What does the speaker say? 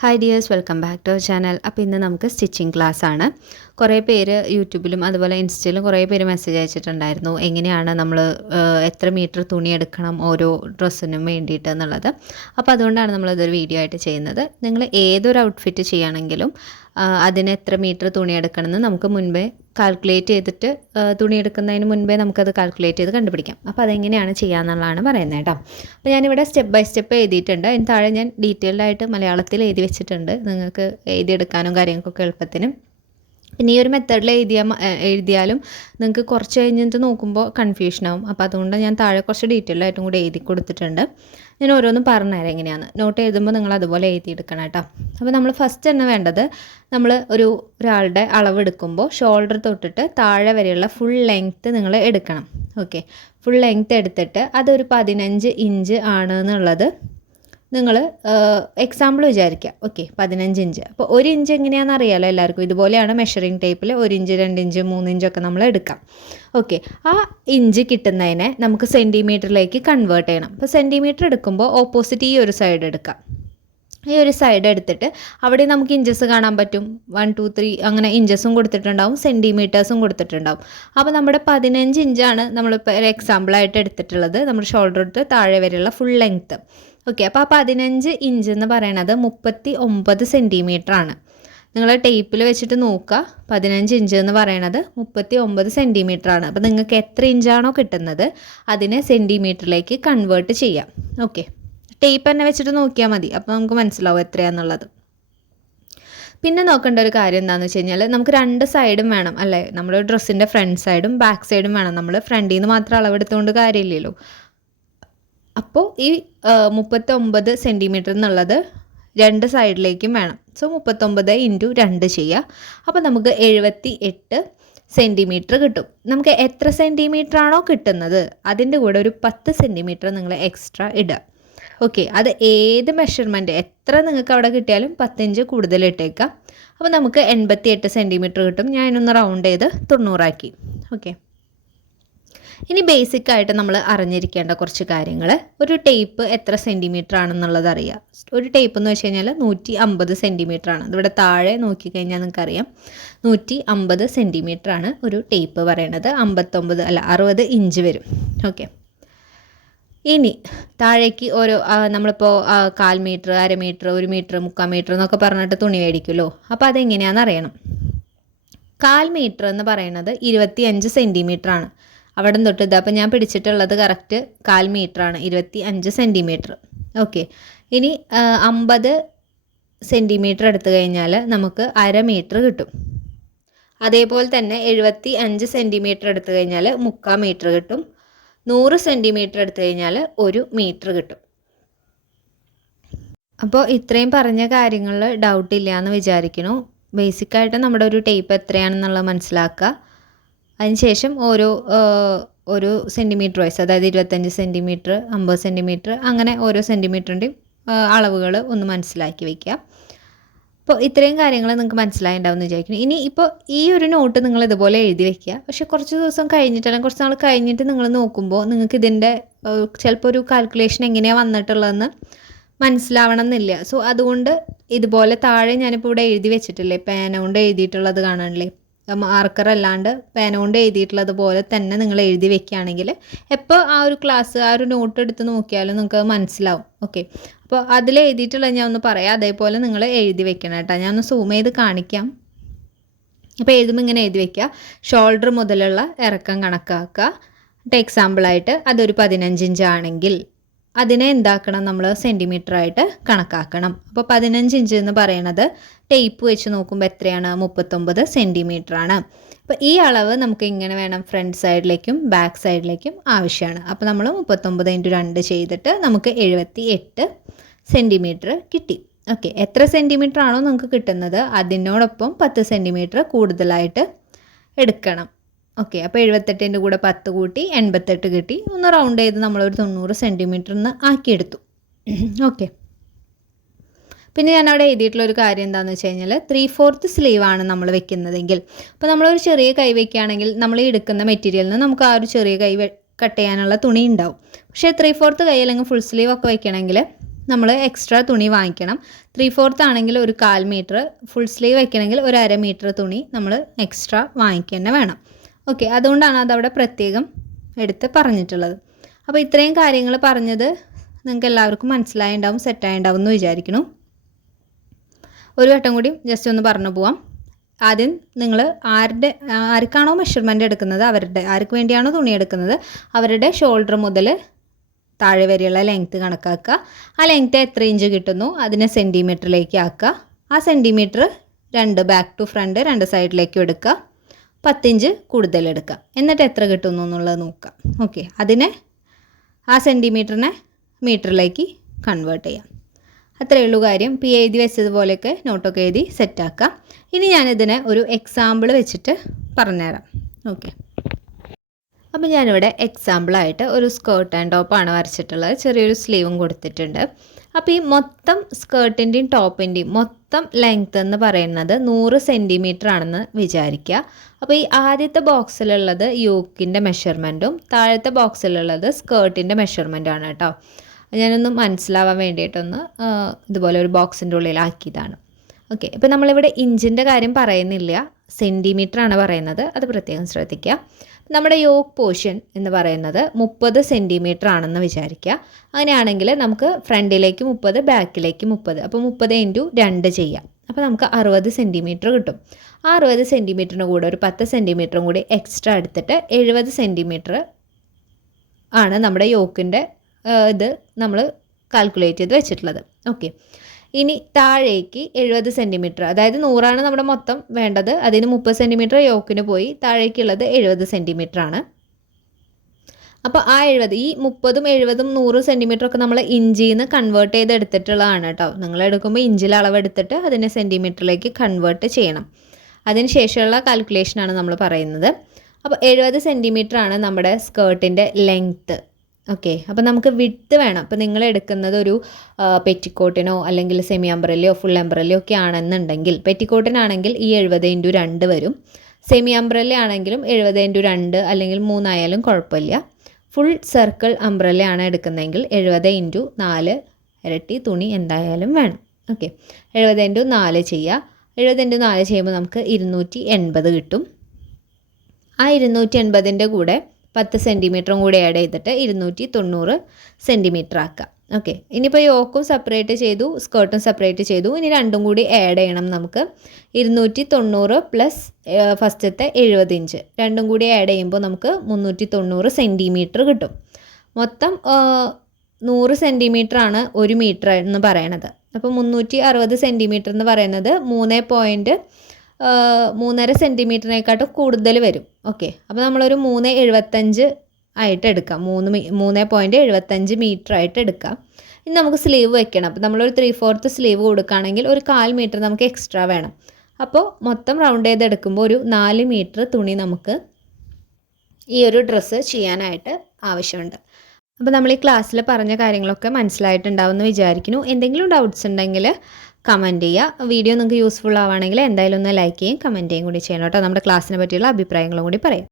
Hi dears welcome back to our channel അപ്പോൾ ഇന്ന് നമുക്ക് സ്റ്റിച്ചിങ് ക്ലാസ് ആണ്. കുറേ പേര് യൂട്യൂബിലും അതുപോലെ ഇൻസ്റ്റയിലും കുറേ പേര് മെസ്സേജ് അയച്ചിട്ടുണ്ടായിരുന്നു. എങ്ങനെയാണ് നമ്മൾ എത്ര മീറ്റർ തുണി എടുക്കണം ഓരോ ഡ്രസ്സിനും വേണ്ടിയിട്ട് എന്നുള്ളത്. അപ്പോൾ അതുകൊണ്ടാണ് നമ്മളിതൊരു വീഡിയോ ആയിട്ട് ചെയ്യുന്നത്. നിങ്ങൾ ഏതൊരു ഔട്ട്ഫിറ്റ് ചെയ്യുകയാണെങ്കിലും അതിന് എത്ര മീറ്റർ തുണി എടുക്കണമെന്ന് നമുക്ക് മുൻപേ കാൽക്കുലേറ്റ് ചെയ്തിട്ട് തുണി എടുക്കുന്നതിന് മുൻപേ നമുക്കത് കാൽക്കുലേറ്റ് ചെയ്ത് കണ്ടുപിടിക്കാം. അപ്പോൾ അതെങ്ങനെയാണ് ചെയ്യാന്നുള്ളതാണ് പറയുന്നത് കേട്ടോ. അപ്പോൾ ഞാനിവിടെ സ്റ്റെപ്പ് ബൈ സ്റ്റെപ്പ് എഴുതിയിട്ടുണ്ട്. അതിന് താഴെ ഞാൻ ഡീറ്റെയിൽഡ് ആയിട്ട് മലയാളത്തിൽ എഴുതി വെച്ചിട്ടുണ്ട്. നിങ്ങൾക്ക് എഴുതിയെടുക്കാനും കാര്യങ്ങൾക്കൊക്കെ എളുപ്പത്തിന്. പിന്നെ ഈ ഒരു മെത്തേഡിൽ എഴുതിയ എഴുതിയാലും നിങ്ങൾക്ക് കുറച്ച് കഴിഞ്ഞിട്ട് നോക്കുമ്പോൾ കൺഫ്യൂഷനാവും അപ്പോൾ അതുകൊണ്ട് ഞാൻ താഴെ കുറച്ച് ഡീറ്റെയിൽ ആയിട്ടും കൂടി എഴുതി കൊടുത്തിട്ടുണ്ട്. ഞാൻ ഓരോന്നും പറഞ്ഞുതരാം എങ്ങനെയാണ് നോട്ട് എഴുതുമ്പോൾ നിങ്ങൾ അതുപോലെ എഴുതിയെടുക്കണം കേട്ടോ. അപ്പോൾ നമ്മൾ ഫസ്റ്റ് തന്നെ വേണ്ടത് നമ്മൾ ഒരു ഒരാളുടെ അളവ് എടുക്കുമ്പോൾ ഷോൾഡർ തൊട്ടിട്ട് താഴെ വരെയുള്ള ഫുൾ ലെങ്ത്ത് നിങ്ങൾ എടുക്കണം. ഓക്കെ ഫുൾ ലെങ്ത്ത് എടുത്തിട്ട് അതൊരു പതിനഞ്ച് ഇഞ്ച് ആണ് എന്നുള്ളത് നിങ്ങൾ എക്സാമ്പിൾ വിചാരിക്കുക ഓക്കെ പതിനഞ്ച് ഇഞ്ച്. അപ്പോൾ ഒരു ഇഞ്ച് എങ്ങനെയാണെന്ന് അറിയാലോ എല്ലാവർക്കും. ഇതുപോലെയാണ് മെഷറിംഗ് ടേപ്പിൽ ഒരു ഇഞ്ച് രണ്ട് ഇഞ്ച് മൂന്ന് ഇഞ്ചൊക്കെ നമ്മൾ എടുക്കാം. ഓക്കെ ആ ഇഞ്ച് കിട്ടുന്നതിനെ നമുക്ക് സെന്റിമീറ്ററിലേക്ക് കൺവേർട്ട് ചെയ്യണം. അപ്പോൾ സെന്റിമീറ്റർ എടുക്കുമ്പോൾ ഓപ്പോസിറ്റ് ഈ ഒരു സൈഡ് എടുക്കാം. ഈ ഒരു സൈഡ് എടുത്തിട്ട് അവിടെ നമുക്ക് ഇഞ്ചസ് കാണാൻ പറ്റും. വൺ ടു ത്രീ അങ്ങനെ ഇഞ്ചസും കൊടുത്തിട്ടുണ്ടാവും. സെന്റിമീറ്റേഴ്സും കൊടുത്തിട്ടുണ്ടാവും. അപ്പോൾ നമ്മുടെ പതിനഞ്ച് ഇഞ്ചാണ് നമ്മളിപ്പോൾ ഒരു എക്സാമ്പിളായിട്ട് എടുത്തിട്ടുള്ളത്. നമ്മുടെ ഷോൾഡർ തൊട്ട് താഴെ വരെയുള്ള ഫുൾ ലെങ്ത്ത് ഓക്കെ അപ്പോൾ ആ പതിനഞ്ച് ഇഞ്ച് എന്ന് പറയണത് മുപ്പത്തി ഒമ്പത് ആണ്. നിങ്ങൾ ടേപ്പിൽ വെച്ചിട്ട് നോക്കുക പതിനഞ്ച് ഇഞ്ച് എന്ന് പറയണത് മുപ്പത്തി ഒമ്പത് സെന്റിമീറ്റർ ആണ്. അപ്പോൾ നിങ്ങൾക്ക് എത്ര ഇഞ്ചാണോ കിട്ടുന്നത് അതിനെ സെന്റിമീറ്ററിലേക്ക് കൺവേർട്ട് ചെയ്യാം. ഓക്കെ ടേപ്പ് തന്നെ വെച്ചിട്ട് നോക്കിയാൽ മതി. അപ്പോൾ നമുക്ക് മനസ്സിലാവും എത്രയാണെന്നുള്ളത് പിന്നെ നോക്കേണ്ട ഒരു കാര്യം എന്താണെന്ന് വെച്ച് കഴിഞ്ഞാൽ നമുക്ക് രണ്ട് സൈഡും വേണം. അല്ലേ? നമ്മുടെ ഡ്രസ്സിന്റെ ഫ്രണ്ട് സൈഡും ബാക്ക് സൈഡും വേണം. നമ്മൾ ഫ്രണ്ടിൽ നിന്ന് മാത്രം അളവെടുത്തുകൊണ്ട് കാര്യമില്ലല്ലോ. അപ്പോൾ ഈ മുപ്പത്തൊമ്പത് സെന്റിമീറ്റർ എന്നുള്ളത് രണ്ട് സൈഡിലേക്കും വേണം. സോ മുപ്പത്തൊമ്പത് ഇന്റു രണ്ട് ചെയ്യുക അപ്പോൾ നമുക്ക് എഴുപത്തി എട്ട് സെന്റിമീറ്റർ കിട്ടും. നമുക്ക് എത്ര സെന്റിമീറ്റർ ആണോ കിട്ടുന്നത്? അതിന്റെ കൂടെ ഒരു പത്ത് സെന്റിമീറ്റർ നിങ്ങൾ എക്സ്ട്രാ ഇടുക. ഓക്കെ അത് ഏത് മെഷർമെന്റ് എത്ര നിങ്ങൾക്ക് അവിടെ കിട്ടിയാലും പത്തിഞ്ച് കൂടുതൽ ഇട്ടേക്കാം. അപ്പോൾ നമുക്ക് എൺപത്തി എട്ട് സെന്റിമീറ്റർ കിട്ടും. ഞാൻ ഇതിനൊന്ന് റൗണ്ട് ചെയ്ത് തൊണ്ണൂറാക്കി. ഓക്കെ ഇനി ബേസിക് ആയിട്ട് നമ്മൾ അറിഞ്ഞിരിക്കേണ്ട കുറച്ച് കാര്യങ്ങൾ ഒരു ടേപ്പ് എത്ര സെന്റിമീറ്റർ ആണെന്നുള്ളത് അറിയാം. ഒരു ടേപ്പ് എന്ന് വെച്ച് കഴിഞ്ഞാൽ നൂറ്റി അമ്പത് സെന്റിമീറ്റർ ആണ്. ഇവിടെ താഴെ നോക്കിക്കഴിഞ്ഞാൽ നിങ്ങൾക്കറിയാം. നൂറ്റി അമ്പത് സെന്റിമീറ്റർ ആണ് ഒരു ടേപ്പ് പറയണത്. അമ്പത്തൊമ്പത് അല്ല അറുപത് ഇഞ്ച് വരും. ഓക്കെ ഇനി താഴേക്ക് ഓരോ നമ്മളിപ്പോൾ കാൽ മീറ്റർ അര മീറ്റർ ഒരു മീറ്റർ മുക്കാൽ മീറ്റർ എന്നൊക്കെ പറഞ്ഞിട്ട് തുണി മേടിക്കുമല്ലോ. അപ്പോൾ അതെങ്ങനെയാണെന്ന് അറിയണം. കാൽ മീറ്റർ എന്ന് പറയുന്നത് ഇരുപത്തി അഞ്ച് സെന്റിമീറ്റർ ആണ്. അവിടെ തൊട്ട് ഇത്. അപ്പോൾ ഞാൻ പിടിച്ചിട്ടുള്ളത് കറക്റ്റ് കാൽ മീറ്റർ ആണ്. ഇരുപത്തി അഞ്ച് സെന്റിമീറ്റർ ഓക്കെ ഇനി അമ്പത് സെന്റിമീറ്റർ എടുത്തു കഴിഞ്ഞാൽ നമുക്ക് അര മീറ്റർ കിട്ടും. അതേപോലെ തന്നെ എഴുപത്തി അഞ്ച് സെന്റിമീറ്റർ എടുത്തു കഴിഞ്ഞാൽ മുക്കാൽ മീറ്റർ കിട്ടും. നൂറ് സെന്റിമീറ്റർ എടുത്തു കഴിഞ്ഞാൽ ഒരു മീറ്റർ കിട്ടും. അപ്പോൾ ഇത്രയും പറഞ്ഞ കാര്യങ്ങളിൽ ഡൗട്ട് ഇല്ല എന്ന് വിചാരിക്കുന്നു ബേസിക്കായിട്ട് നമ്മുടെ ഒരു ടേപ്പ് എത്രയാണെന്നുള്ളത് മനസ്സിലാക്കുക. അതിനുശേഷം ഓരോ ഒരു സെന്റിമീറ്റർ വൈസ് അതായത് ഇരുപത്തഞ്ച് സെന്റിമീറ്റർ അമ്പത് സെന്റിമീറ്റർ അങ്ങനെ ഓരോ സെന്റിമീറ്ററിന്റെയും അളവുകൾ ഒന്ന് മനസ്സിലാക്കി വയ്ക്കുക അപ്പോൾ ഇത്രയും കാര്യങ്ങൾ നിങ്ങൾക്ക് മനസ്സിലായിട്ടുണ്ടാവും എന്ന് വിചാരിക്കുന്നു. ഇനി ഇപ്പോൾ ഈ ഒരു നോട്ട് നിങ്ങൾ ഇതുപോലെ എഴുതി വെക്കുക. പക്ഷെ കുറച്ച് ദിവസം കഴിഞ്ഞിട്ട് അല്ലെങ്കിൽ കുറച്ച് നാൾ കഴിഞ്ഞിട്ട് നിങ്ങൾ നോക്കുമ്പോൾ നിങ്ങൾക്ക് ഇതിന്റെ ചിലപ്പോൾ ഒരു കാൽക്കുലേഷൻ എങ്ങനെയാണ് വന്നിട്ടുള്ളതെന്ന് മനസ്സിലാവണം എന്നില്ല. സോ അതുകൊണ്ട് ഇതുപോലെ താഴെ ഞാനിപ്പോൾ ഇവിടെ എഴുതി വെച്ചിട്ടില്ലേ? പേന കൊണ്ട് എഴുതിയിട്ടുള്ളത് കാണാനില്ലേ? മാർക്കർ അല്ലാണ്ട് പേന കൊണ്ട് എഴുതിയിട്ടുള്ളത് പോലെ തന്നെ നിങ്ങൾ എഴുതി വെക്കുകയാണെങ്കിൽ എപ്പോൾ ആ ഒരു ക്ലാസ് ആ ഒരു നോട്ട് എടുത്ത് നോക്കിയാലും നിങ്ങൾക്ക് മനസ്സിലാവും. ഓക്കെ അപ്പോൾ അതിൽ എഴുതിയിട്ടുള്ളത് ഞാൻ ഒന്ന് പറയാം. അതേപോലെ നിങ്ങൾ എഴുതി വെക്കണം കേട്ടോ. ഞാൻ ഒന്ന് സൂം ചെയ്ത് കാണിക്കാം. അപ്പോൾ എഴുതുമ്പോൾ ഇങ്ങനെ എഴുതി വെക്കുക. ഷോൾഡർ മുതലുള്ള ഇറക്കം കണക്കാക്കുക. എക്സാമ്പിളായിട്ട് അതൊരു പതിനഞ്ച് ഇഞ്ച് ആണെങ്കിൽ അതിനെ എന്താക്കണം? നമ്മൾ സെന്റിമീറ്റർ ആയിട്ട് കണക്കാക്കണം. അപ്പോൾ പതിനഞ്ച് ഇഞ്ച് എന്ന് പറയണത് ടേപ്പ് വെച്ച് നോക്കുമ്പോൾ എത്രയാണ്? മുപ്പത്തൊമ്പത് ആണ് അപ്പോൾ ഈ അളവ് നമുക്ക് ഇങ്ങനെ വേണം ഫ്രണ്ട് സൈഡിലേക്കും ബാക്ക് സൈഡിലേക്കും ആവശ്യമാണ്. അപ്പോൾ നമ്മൾ മുപ്പത്തൊമ്പത് ഇന്റു രണ്ട് ചെയ്തിട്ട് നമുക്ക് എഴുപത്തി എട്ട് സെന്റിമീറ്റർ കിട്ടി. ഓക്കെ. എത്ര സെന്റിമീറ്റർ ആണോ നമുക്ക് കിട്ടുന്നത്? അതിനോടൊപ്പം പത്ത് സെന്റിമീറ്റർ കൂടുതലായിട്ട് എടുക്കണം. ഓക്കെ അപ്പോൾ എഴുപത്തെട്ടിന്റെ കൂടെ പത്ത് കൂട്ടി എൺപത്തെട്ട് കിട്ടി. ഒന്ന് റൗണ്ട് ചെയ്ത് നമ്മളൊരു തൊണ്ണൂറ് സെന്റിമീറ്ററിന് ആക്കിയെടുത്തു. ഓക്കെ പിന്നെ ഞാൻ അവിടെ എഴുതിയിട്ടുള്ള ഒരു കാര്യം എന്താണെന്ന് വെച്ച് കഴിഞ്ഞാൽ ത്രീ ഫോർത്ത് സ്ലീവ് ആണ് നമ്മൾ വെക്കുന്നതെങ്കിൽ. അപ്പോൾ നമ്മളൊരു ചെറിയ കൈ വെക്കുകയാണെങ്കിൽ നമ്മൾ എടുക്കുന്ന മെറ്റീരിയലിന് നമുക്ക് ആ ഒരു ചെറിയ കൈ കട്ട് ചെയ്യാനുള്ള തുണി ഉണ്ടാവും. പക്ഷേ ത്രീ ഫോർത്ത് കൈ അല്ലെങ്കിൽ ഫുൾ സ്ലീവ് ഒക്കെ വെക്കണമെങ്കിൽ നമ്മൾ എക്സ്ട്രാ തുണി വാങ്ങിക്കണം. ത്രീ ഫോർത്ത് ആണെങ്കിൽ ഒരു കാൽ മീറ്റർ ഫുൾ സ്ലീവ് വയ്ക്കണമെങ്കിൽ ഒരു അര മീറ്റർ തുണി നമ്മൾ എക്സ്ട്രാ വാങ്ങിക്കുക തന്നെ വേണം. ഓക്കെ അതുകൊണ്ടാണ് അതവിടെ പ്രത്യേകം എടുത്ത് പറഞ്ഞിട്ടുള്ളത്. അപ്പോൾ ഇത്രയും കാര്യങ്ങൾ പറഞ്ഞത് നിങ്ങൾക്ക് എല്ലാവർക്കും മനസ്സിലായിണ്ടാവും സെറ്റായിണ്ടാവും എന്ന് വിചാരിക്കുന്നു. ഒരു വട്ടം കൂടി ജസ്റ്റ് ഒന്ന് പറഞ്ഞു പോവാം. ആദ്യം നിങ്ങൾ ആരുടെ ആർക്കാണോ മെഷർമെന്റ് എടുക്കുന്നത്? അവരുടെ ആർക്ക് വേണ്ടിയാണോ തുണി എടുക്കുന്നത്? അവരുടെ ഷോൾഡർ മുതൽ താഴെ വരെയുള്ള ലെങ്ത്ത് കണക്കാക്കുക. ആ ലെങ്ത്ത് എത്ര ഇഞ്ച് കിട്ടുന്നു? അതിനെ സെന്റിമീറ്ററിലേക്ക് ആക്കുക. ആ സെന്റിമീറ്റർ രണ്ട് ബാക്ക് ടു ഫ്രണ്ട് രണ്ട് സൈഡിലേക്കും എടുക്കുക. പത്തിഞ്ച് കൂടുതൽ എടുക്കാം എന്നിട്ട് എത്ര കിട്ടുന്നു എന്നുള്ളത് നോക്കാം. ഓക്കെ അതിനെ ആ സെന്റിമീറ്ററിനെ മീറ്ററിലേക്ക് കൺവേർട്ട് ചെയ്യാം. അത്രയേ ഉള്ളൂ കാര്യം. പി എഴുതി വെച്ചതുപോലെയൊക്കെ നോട്ടൊക്കെ എഴുതി സെറ്റാക്കാം ഇനി ഞാനിതിനെ ഒരു എക്സാമ്പിൾ വെച്ചിട്ട് പറഞ്ഞുതരാം. ഓക്കെ. അപ്പോൾ ഞാനിവിടെ എക്സാമ്പിളായിട്ട് ഒരു സ്കേർട്ട് ആൻഡ് ടോപ്പാണ് വരച്ചിട്ടുള്ളത്. ചെറിയൊരു സ്ലീവും കൊടുത്തിട്ടുണ്ട്. അപ്പോൾ ഈ മൊത്തം സ്കേർട്ടിന്റെയും ടോപ്പിന്റെയും മൊത്തം ലെങ്ത് എന്ന് പറയുന്നത് നൂറ് സെന്റിമീറ്റർ ആണെന്ന് വിചാരിക്കുക അപ്പോൾ ഈ ആദ്യത്തെ ബോക്സിലുള്ളത് യൂക്കിന്റെ മെഷർമെന്റും താഴത്തെ ബോക്സിലുള്ളത് സ്കേർട്ടിന്റെ മെഷർമെന്റാണ് കേട്ടോ. ഞാനൊന്ന് മനസ്സിലാവാൻ വേണ്ടിയിട്ടൊന്ന് ഇതുപോലെ ഒരു ബോക്സിന്റെ ഉള്ളിലാക്കിയതാണ്. ഓക്കെ ഇപ്പോൾ നമ്മളിവിടെ ഇഞ്ചിന്റെ കാര്യം പറയുന്നില്ല. സെന്റിമീറ്റർ ആണ് പറയുന്നത്. അത് പ്രത്യേകം ശ്രദ്ധിക്കുക നമ്മുടെ യോക്ക് പോർഷൻ എന്ന് പറയുന്നത് മുപ്പത് സെന്റിമീറ്റർ ആണെന്ന് വിചാരിക്കുക. അങ്ങനെയാണെങ്കിൽ നമുക്ക് ഫ്രണ്ടിലേക്ക് മുപ്പത് ബാക്കിലേക്ക് മുപ്പത്. അപ്പോൾ മുപ്പത് ഇന്റു രണ്ട് ചെയ്യാം. അപ്പോൾ നമുക്ക് അറുപത് സെന്റിമീറ്റർ കിട്ടും. ആ അറുപത് സെന്റിമീറ്ററിന് കൂടെ ഒരു പത്ത് സെന്റിമീറ്ററും കൂടി എക്സ്ട്രാ എടുത്തിട്ട് എഴുപത് സെന്റിമീറ്റർ ആണ് നമ്മുടെ യോക്കിന്റെ ഇത് നമ്മൾ കാൽക്കുലേറ്റ് ചെയ്ത് വെച്ചിട്ടുള്ളത്. ഓക്കെ. ഇനി താഴേക്ക് എഴുപത് സെന്റിമീറ്റർ അതായത് നൂറാണ് നമ്മുടെ മൊത്തം വേണ്ടത്. അതിന് മുപ്പത് സെന്റിമീറ്റർ യോക്കിന് പോയി താഴേക്കുള്ളത് എഴുപത് സെന്റിമീറ്റർ ആണ്. അപ്പോൾ ആ എഴുപത് ഈ മുപ്പതും എഴുപതും നൂറ് സെന്റിമീറ്റർ ഒക്കെ നമ്മൾ ഇഞ്ചിയിൽ നിന്ന് കൺവേർട്ട് ചെയ്ത് എടുത്തിട്ടുള്ളതാണ് കേട്ടോ. നിങ്ങൾ എടുക്കുമ്പോൾ ഇഞ്ചിൽ അളവ് എടുത്തിട്ട് അതിനെ സെന്റിമീറ്ററിലേക്ക് കൺവേർട്ട് ചെയ്യണം. അതിന് ശേഷമുള്ള കാൽക്കുലേഷനാണ് നമ്മൾ പറയുന്നത്. അപ്പോൾ എഴുപത് സെന്റിമീറ്റർ ആണ് നമ്മുടെ സ്കേർട്ടിന്റെ ലെങ്ത്ത് ഓക്കെ അപ്പോൾ നമുക്ക് വിട്ട് വേണം. അപ്പോൾ നിങ്ങൾ എടുക്കുന്നത് ഒരു പെറ്റിക്കോട്ടിനോ അല്ലെങ്കിൽ സെമി അംബ്രല്ലയോ ഫുൾ അംബ്രല്ലയോ ഒക്കെ ആണെന്നുണ്ടെങ്കിൽ പെറ്റിക്കോട്ടിനാണെങ്കിൽ ഈ എഴുപത് ഇന്റു രണ്ട് വരും. സെമി അംബ്രല്ല ആണെങ്കിലും എഴുപത് ഇന്റു രണ്ട് അല്ലെങ്കിൽ മൂന്നായാലും കുഴപ്പമില്ല. ഫുൾ സർക്കിൾ അംബ്രല്ല ആണ് എടുക്കുന്നതെങ്കിൽ എഴുപത് ഇന്റു നാല് ഇരട്ടി തുണി എന്തായാലും വേണം. ഓക്കെ എഴുപത് ഇന്റു നാല് ചെയ്യുക എഴുപത് ഇന്റു നാല് ചെയ്യുമ്പോൾ നമുക്ക് ഇരുന്നൂറ്റി എൺപത് കിട്ടും. ആ ഇരുന്നൂറ്റി എൺപതിന്റെ കൂടെ പത്ത് സെന്റിമീറ്ററും കൂടി ആഡ് ചെയ്തിട്ട് ഇരുന്നൂറ്റി തൊണ്ണൂറ് സെന്റിമീറ്റർ ആക്കാം. ഓക്കെ ഇനിയിപ്പോൾ യോക്കും സെപ്പറേറ്റ് ചെയ്തു സ്കേർട്ടും സെപ്പറേറ്റ് ചെയ്തു. ഇനി രണ്ടും കൂടി ആഡ് ചെയ്യണം നമുക്ക്. ഇരുന്നൂറ്റി തൊണ്ണൂറ് പ്ലസ് ഫസ്റ്റത്തെ എഴുപത് ഇഞ്ച് രണ്ടും കൂടി ആഡ് ചെയ്യുമ്പോൾ നമുക്ക് മുന്നൂറ്റി തൊണ്ണൂറ് സെന്റിമീറ്റർ കിട്ടും. മൊത്തം നൂറ് ആണ് ഒരു മീറ്റർ എന്ന് പറയണത്. അപ്പോൾ മുന്നൂറ്റി അറുപത് സെന്റിമീറ്റർ എന്ന് പറയുന്നത് മൂന്ന് പോയിന്റ് മൂന്നര സെന്റിമീറ്ററിനെക്കാട്ടും കൂടുതൽ വരും. ഓക്കെ. അപ്പോൾ നമ്മളൊരു മൂന്ന് എഴുപത്തഞ്ച് ആയിട്ട് എടുക്കാം. മൂന്ന് മൂന്ന് പോയിന്റ് എഴുപത്തഞ്ച് മീറ്റർ ആയിട്ട് എടുക്കാം. ഇനി നമുക്ക് സ്ലീവ് വെക്കണം. അപ്പോൾ നമ്മളൊരു ത്രീ ഫോർത്ത് സ്ലീവ് കൊടുക്കുകയാണെങ്കിൽ ഒരു കാൽ മീറ്റർ നമുക്ക് എക്സ്ട്രാ വേണം. അപ്പോൾ മൊത്തം റൗണ്ട് ചെയ്ത് എടുക്കുമ്പോൾ ഒരു നാല് മീറ്റർ തുണി നമുക്ക് ഈ ഒരു ഡ്രസ്സ് ചെയ്യാനായിട്ട് ആവശ്യമുണ്ട്. അപ്പോൾ നമ്മൾ ഈ ക്ലാസ്സിൽ പറഞ്ഞ കാര്യങ്ങളൊക്കെ മനസ്സിലായിട്ടുണ്ടാവുമെന്ന് വിചാരിക്കുന്നു. എന്തെങ്കിലും ഡൗട്ട്സ് ഉണ്ടെങ്കിൽ കമന്റ് ചെയ്യുക. വീഡിയോ നിങ്ങൾക്ക് യൂസ്ഫുൾ ആവുകയാണെങ്കിൽ എന്തായാലും ഒന്ന് ലൈക്ക് ചെയ്യും കമന്റ് ചെയ്യും കൂടി ചെയ്യണം കേട്ടോ. നമ്മുടെ ക്ലാസ്സിനെ പറ്റിയുള്ള അഭിപ്രായങ്ങളും കൂടി പറയാം.